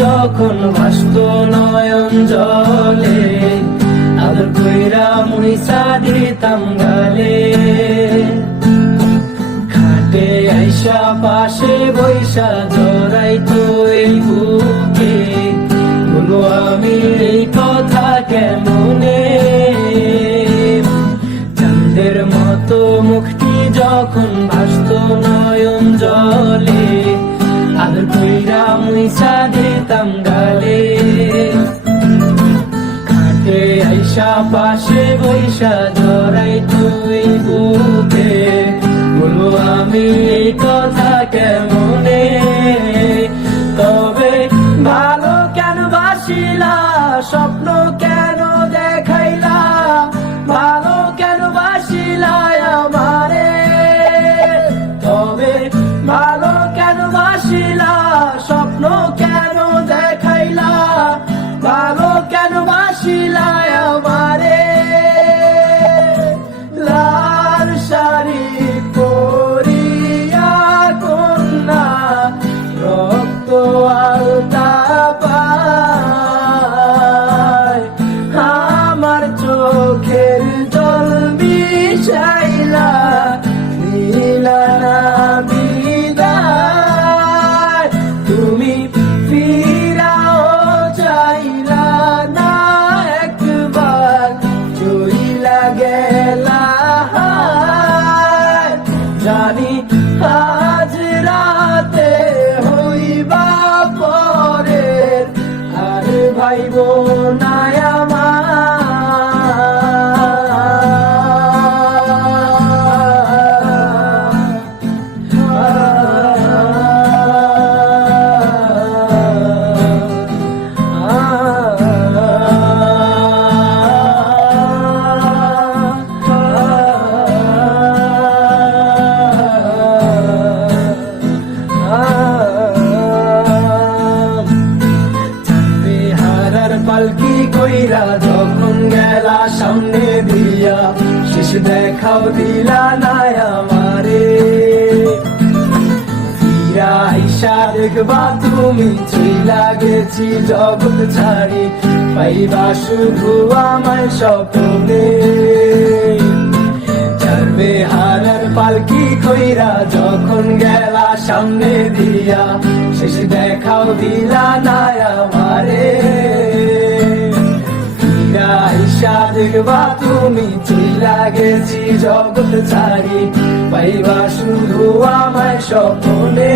যখন ভাসত নয়ন জলে, আদর কইরা মুইসা দিতাম গালে। খাটে আইসা পাশে বৈশা জড়াইতো এই বুকে, বলো আমি এই কথা কেমনে। চাঁদের মতো মুখটি যখন ভাসত নয়ন জলে, আদর কইরা মুইসা দিতাম গালে। খাটে আইসা পাশে বৈশা জড়াইতো এই বুকে, বলো আমি এই কথা কেমনে। তবে ভালো কেন বাসিলা, স্বপ্ন কেন দেখাইলা, ভালো কেন বাসিলা আমারে। তবে ভালো কেন বাসিলা, স্বপ্ন কেন দেখাইলা, ভালো কেন বাসিলা আমারে। লাল শাড়ি পরিয়া কন্যা রক্ত আলতা পায়, আমার চোখের জল বিষাইলা দিলা না বিদায়। তুমি ফিরাও চাইলা না একবার, চইলা গেলা। জানি আজ রাতে হইবা পরের, আর ভাইব না আমার। পালকি কইরা যখন গেলা সামনে দিয়া, শেষ দেখাও দিলা না আমারে। ফিরা আইসা দেখবা তুমি চইলা গেছি জগৎ ছাড়ি, পাইবা শুধু আমায় স্বপ্নে। চারবে হারার পালকি কইরা যখন গেলা সামনে দিয়া, শেষ দেখাও দিলা না আমারে। আইসা দেখবা তুমি চইলা গেছি জগৎ ছাড়ি, পাইবা শুধু আমায় স্বপ্নে।